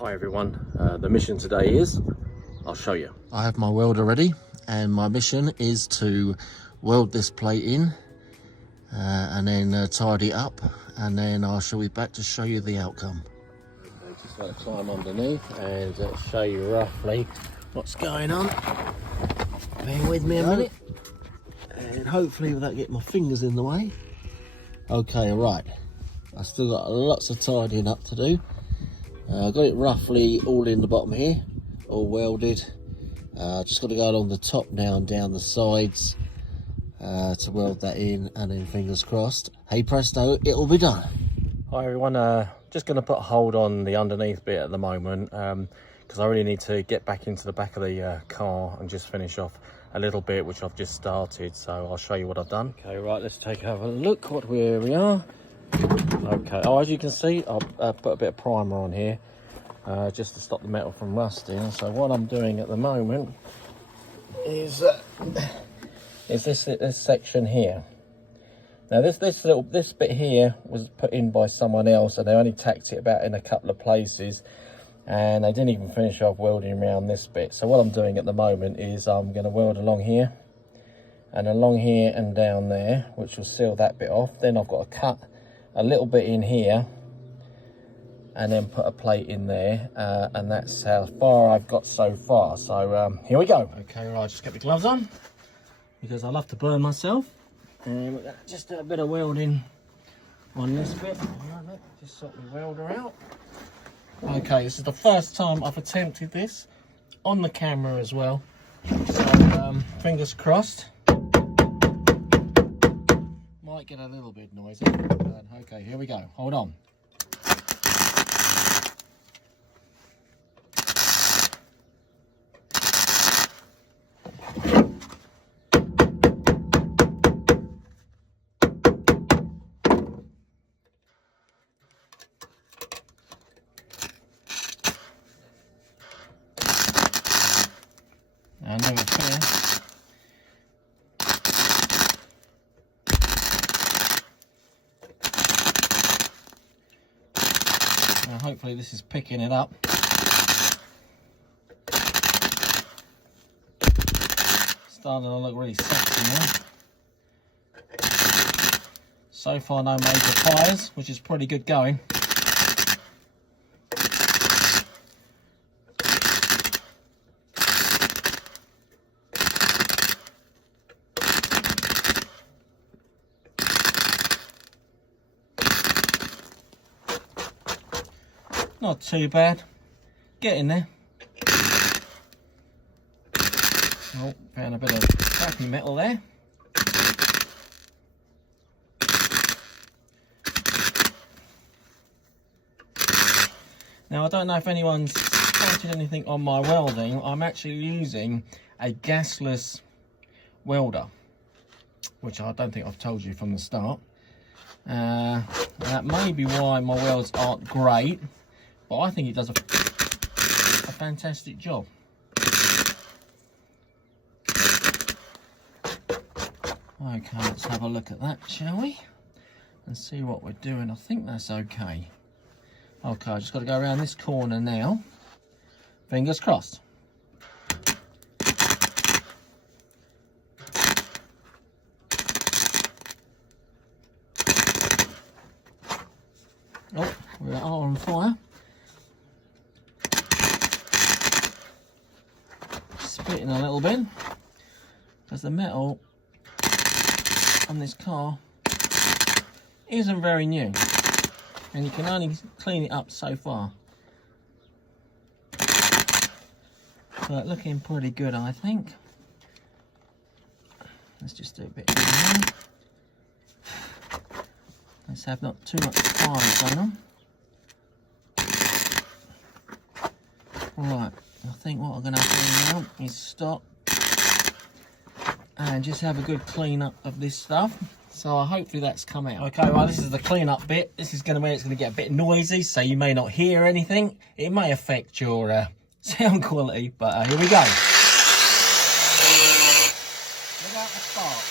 Hi everyone, the mission today is, I'll show you. I have my welder ready and my mission is to weld this plate in and then tidy it up, and then I shall be back to show you the outcome. Okay, just going to climb underneath and show you roughly what's going on. Bear with me a minute and hopefully without getting my fingers in the way. Okay, right, I've still got lots of tidying up to do. I've got it roughly all in the bottom here, all welded. Just got to go along the top now and down the sides to weld that in, and then fingers crossed, hey presto, it'll be done. Hi everyone, just going to put a hold on the underneath bit at the moment because I really need to get back into the back of the car and just finish off a little bit which I've just started, so I'll show you what I've done. Okay, right, let's have a look where we are. Okay, oh, as you can see, I've put a bit of primer on here just to stop the metal from rusting. So what I'm doing at the moment is this section here. Now this bit here was put in by someone else, and they only tacked it about in a couple of places, and they didn't even finish off welding around this bit. So what I'm doing at the moment is I'm going to weld along here and along here and down there, which will seal that bit off. Then I've got to cut a little bit in here and then put a plate in there, and that's how far I've got so far. So here we go. Okay, right, just get my gloves on because I love to burn myself, and we're gonna just do a bit of welding on this bit. Just sort the welder out. Okay, this is the first time I've attempted this on the camera as well, so fingers crossed. Might get a little bit noisy, but okay, here we go. Hold on. And never fear. Hopefully this is picking it up. Starting to look really sexy now. So far no major fires, which is pretty good going. Not too bad, getting there. Oh, found a bit of crappy metal there. Now I don't know if anyone's spotted anything on my welding. I'm actually using a gasless welder, which I don't think I've told you from the start. That may be why my welds aren't great, but I think it does a fantastic job. Okay, let's have a look at that, shall we? And see what we're doing. I think that's okay. Okay, I just got to go around this corner now. Fingers crossed. Oh, we are on fire. Splitting a little bit because the metal on this car isn't very new, and you can only clean it up so far, but looking pretty good, I think. Let's just do a bit more. Let's have not too much fire going on. Right, I think what I'm going to do now is stop and just have a good clean up of this stuff. So hopefully that's come out. Okay, well, this is the clean up bit. This is where it's going to get a bit noisy, so you may not hear anything. It may affect your sound quality, but here we go. Look out the spark.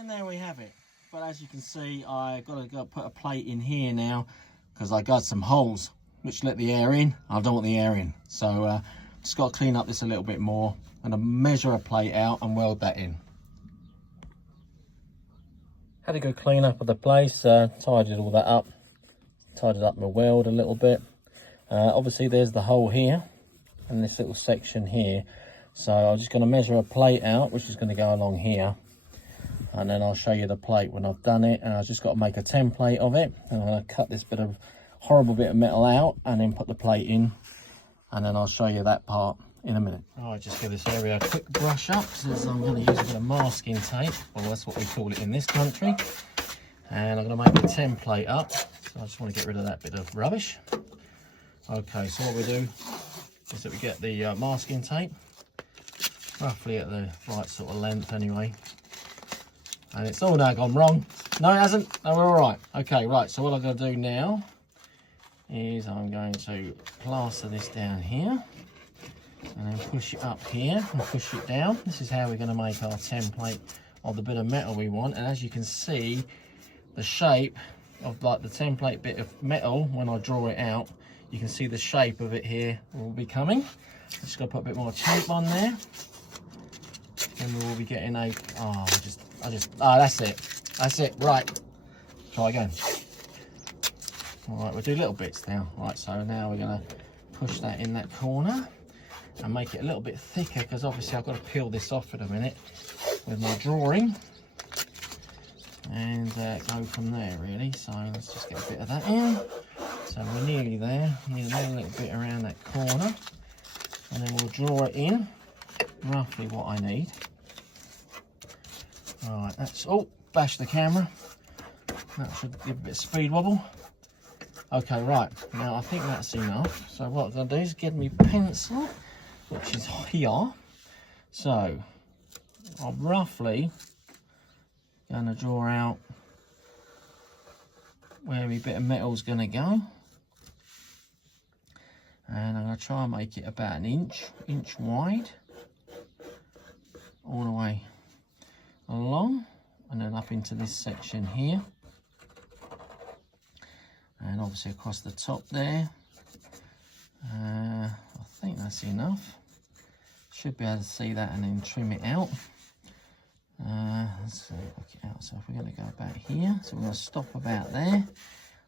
And there we have it. But as you can see, I got to go put a plate in here now because I got some holes which let the air in. I don't want the air in, so just got to clean up this a little bit more and measure a plate out and weld that in. Had a good clean up of the place, tidied all that up, tidied up my weld a little bit. Obviously there's the hole here and this little section here, so I'm just going to measure a plate out which is going to go along here, and then I'll show you the plate when I've done it. And I've just got to make a template of it, and I'm going to cut this horrible bit of metal out and then put the plate in, and then I'll show you that part in a minute. Alright, just give this area a quick brush up because I'm going to use a bit of masking tape, well that's what we call it in this country, and I'm going to make the template up, so I just want to get rid of that bit of rubbish. Okay, so what we do is that we get the masking tape roughly at the right sort of length anyway, and it's all now gone wrong. No, it hasn't. No, we're all right. Okay, right, so what I'm going to do now is I'm going to plaster this down here and then push it up here and push it down. This is how we're going to make our template of the bit of metal we want. And as you can see, the shape of like the template bit of metal, when I draw it out, you can see the shape of it here will be coming. I'm just going to put a bit more tape on there, and we will be getting a, that's it, right, try again. All right, we'll do little bits now. Right, so now we're going to push that in that corner and make it a little bit thicker, because obviously I've got to peel this off in a minute with my drawing, and go from there really. So let's just get a bit of that in. So we're nearly there. Need another little bit around that corner, and then we'll draw it in roughly what I need. All right, that's, oh, bash the camera. That should give a bit of speed wobble. Okay, right, now I think that's enough. So what I'm going to do is get me pencil, which is here. So I'm roughly going to draw out where my bit of metal is going to go. And I'm going to try and make it about an inch wide, all the way along, and then up into this section here. And obviously across the top there. I think that's enough. Should be able to see that and then trim it out. Let's see, look it out. So if we're going to go about here, so we're going to stop about there,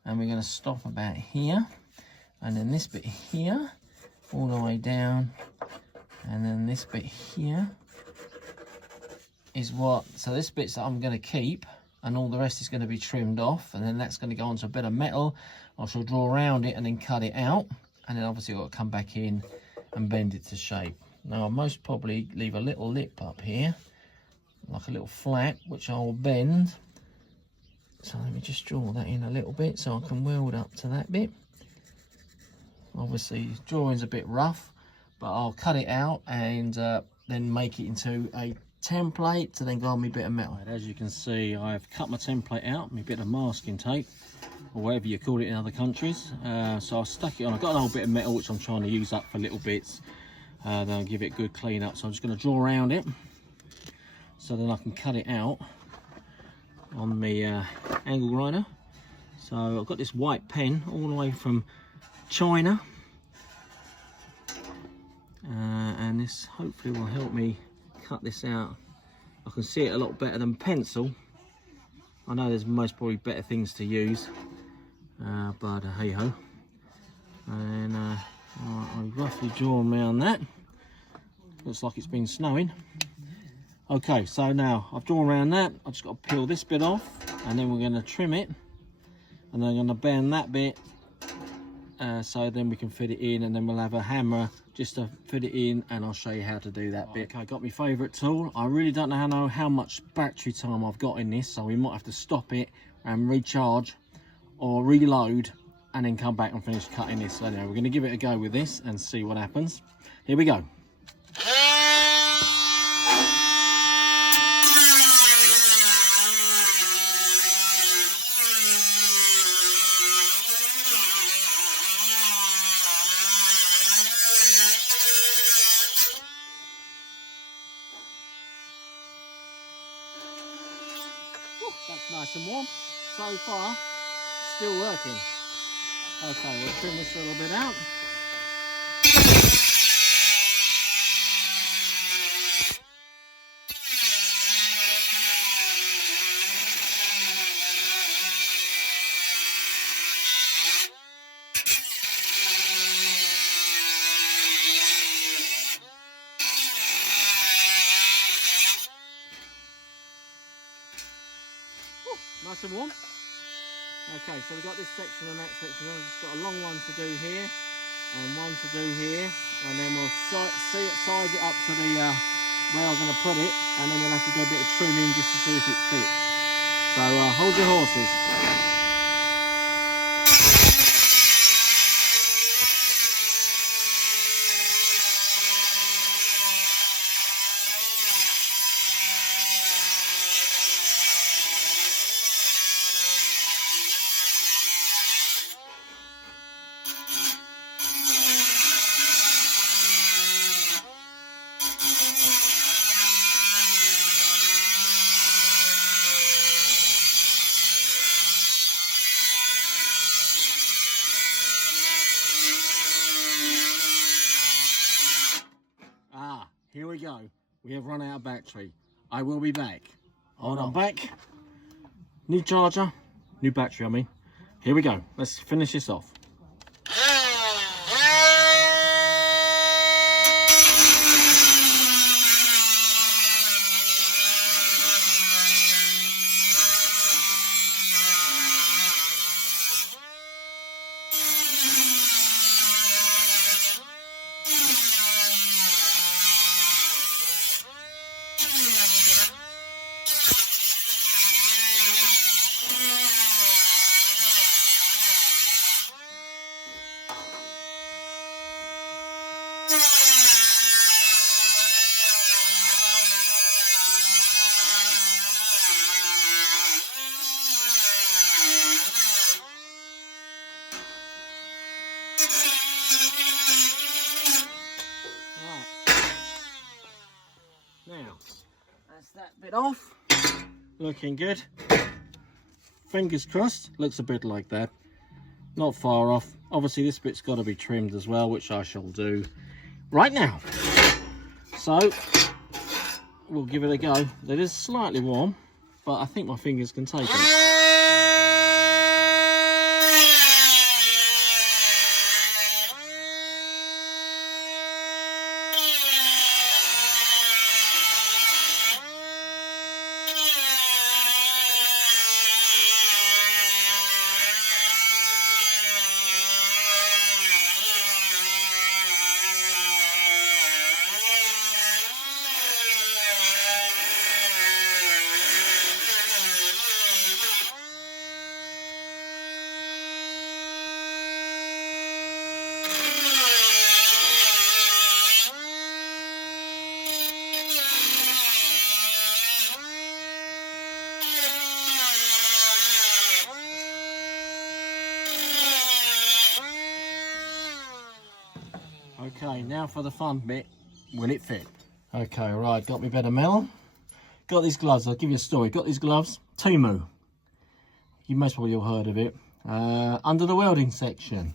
and we're going to stop about here, and then this bit here, all the way down, and then this bit here is what, so this bit's that I'm going to keep, and all the rest is going to be trimmed off, and then that's going to go onto a bit of metal. I shall draw around it and then cut it out, and then obviously I've got to come back in and bend it to shape. Now I'll most probably leave a little lip up here, like a little flap, which I'll bend. So let me just draw that in a little bit so I can weld up to that bit. Obviously drawing's a bit rough, but I'll cut it out and then make it into a template to then go on my bit of metal. As you can see, I've cut my template out, my bit of masking tape, or whatever you call it in other countries. So I've stuck it on. I've got an old bit of metal which I'm trying to use up for little bits. Then I'll give it a good clean up. So I'm just going to draw around it, so then I can cut it out on my angle grinder. So I've got this white pen all the way from China, and this hopefully will help me cut this out. I can see it a lot better than pencil. I know there's most probably better things to use, but hey ho. And I'll roughly draw around that. Looks like it's been snowing. Okay, so now I've drawn around that. I've just got to peel this bit off, and then we're going to trim it, and then I'm going to bend that bit, so then we can fit it in, and then we'll have a hammer just to fit it in, and I'll show you how to do that bit. Okay, I got my favourite tool. I really don't know how much battery time I've got in this, so we might have to stop it and recharge or reload and then come back and finish cutting this. So anyway, we're going to give it a go with this and see what happens. Here we go. That's nice and warm. So far, still working. Okay, we'll trim this a little bit out. Nice and warm. Okay, so we've got this section and that section. We've just got a long one to do here and one to do here, and then we'll size it up to the where I'm going to put it, and then we'll have to do a bit of trimming just to see if it fits. So hold your horses. Here we go. We have run out of battery. I will be back. Hold on, back. New charger, new battery, I mean. Here we go. Let's finish this off. Now, that's that bit off. Looking good. Fingers crossed. Looks a bit like that. Not far off. Obviously this bit's got to be trimmed as well, which I shall do right now. So we'll give it a go. It is slightly warm, but I think my fingers can take it. Okay, now for the fun bit. Will it fit? Okay, right, got me bit of metal. Got these gloves. I'll give you a story. Got these gloves. Temu. You most probably all heard of it. Under the welding section.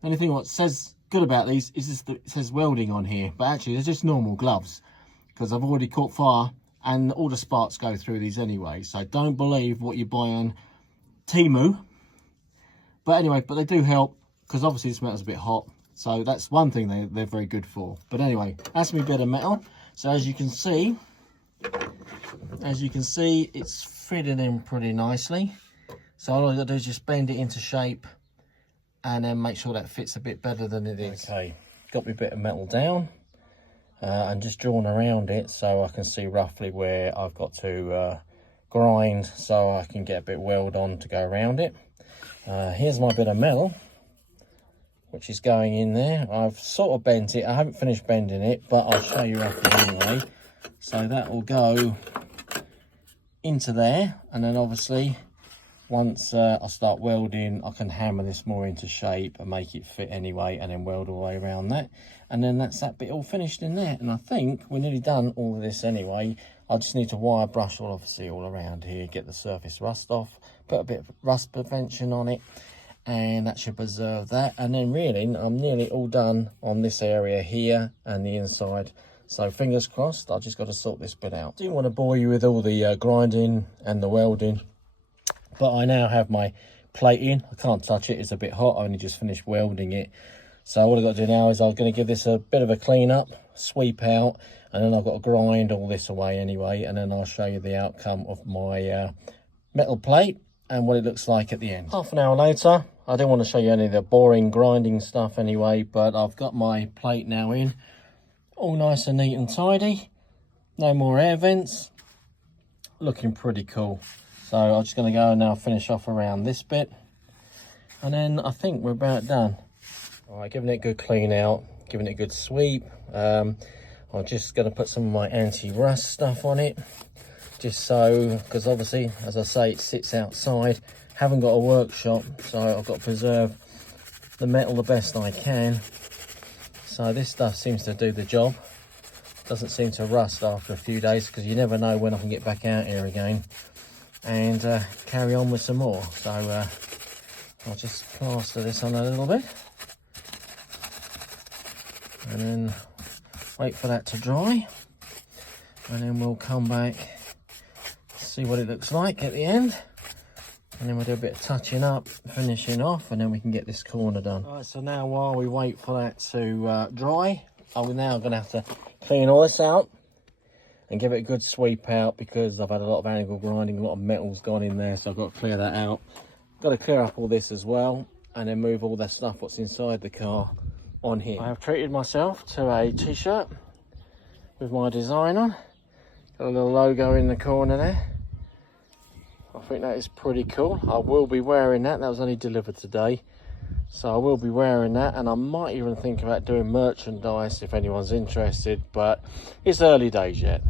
The only thing what says good about these is just that it says welding on here, but actually they're just normal gloves because I've already caught fire and all the sparks go through these anyway. So don't believe what you buy on Temu. But anyway, but they do help because obviously this metal's a bit hot. So that's one thing they're very good for. But anyway, that's my bit of metal. So as you can see, it's fitted in pretty nicely. So all I got to do is just bend it into shape and then make sure that fits a bit better than it is. Okay, got my bit of metal down and just drawn around it so I can see roughly where I've got to grind so I can get a bit weld on to go around it. Here's my bit of metal, which is going in there. I've sort of bent it. I haven't finished bending it, but I'll show you roughly anyway. So that will go into there, and then obviously once I start welding, I can hammer this more into shape and make it fit anyway, and then weld all the way around that. And then that's that bit all finished in there. And I think we're nearly done all of this anyway. I just need to wire brush obviously all around here, get the surface rust off, put a bit of rust prevention on it, and that should preserve that. And then really, I'm nearly all done on this area here and the inside. So fingers crossed, I've just got to sort this bit out. Didn't want to bore you with all the grinding and the welding, but I now have my plate in. I can't touch it, it's a bit hot. I only just finished welding it. So what I've got to do now is I'm going to give this a bit of a clean up, sweep out, and then I've got to grind all this away anyway, and then I'll show you the outcome of my metal plate and what it looks like at the end. Half an hour later, I didn't want to show you any of the boring grinding stuff anyway, but I've got my plate now in, all nice and neat and tidy. No more air vents, looking pretty cool. So I'm just going to go and now finish off around this bit, and then I think we're about done. All right, giving it a good clean out, giving it a good sweep. I'm just going to put some of my anti-rust stuff on it, just so, because obviously, as I say, it sits outside. Haven't got a workshop, so I've got to preserve the metal the best I can. So this stuff seems to do the job. Doesn't seem to rust after a few days, because you never know when I can get back out here again and carry on with some more. So I'll just plaster this on a little bit, and then wait for that to dry, and then we'll come back, see what it looks like at the end, and then we'll do a bit of touching up, finishing off, and then we can get this corner done. All right, so now while we wait for that to dry, I'm now going to have to clean all this out and give it a good sweep out, because I've had a lot of angle grinding, a lot of metal's gone in there, so I've got to clear that out. Got to clear up all this as well, and then move all that stuff what's inside the car on here. I have treated myself to a t-shirt with my design on. Got a little logo in the corner there. I think that is pretty cool. I will be wearing that. That was only delivered today, so I will be wearing that, and I might even think about doing merchandise if anyone's interested, but it's early days yet.